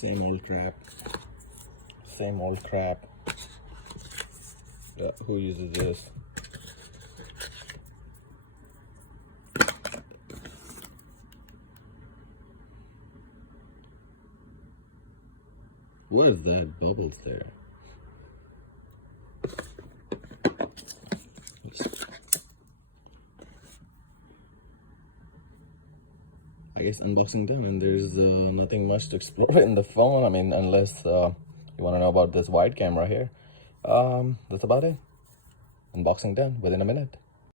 Same old crap. Same old crap. Yeah, who uses this? What is that? Bubbles there. I guess unboxing done, and there's nothing much to explore in the phone. I mean, unless you want to know about this wide camera here. That's about it. Unboxing done within a minute.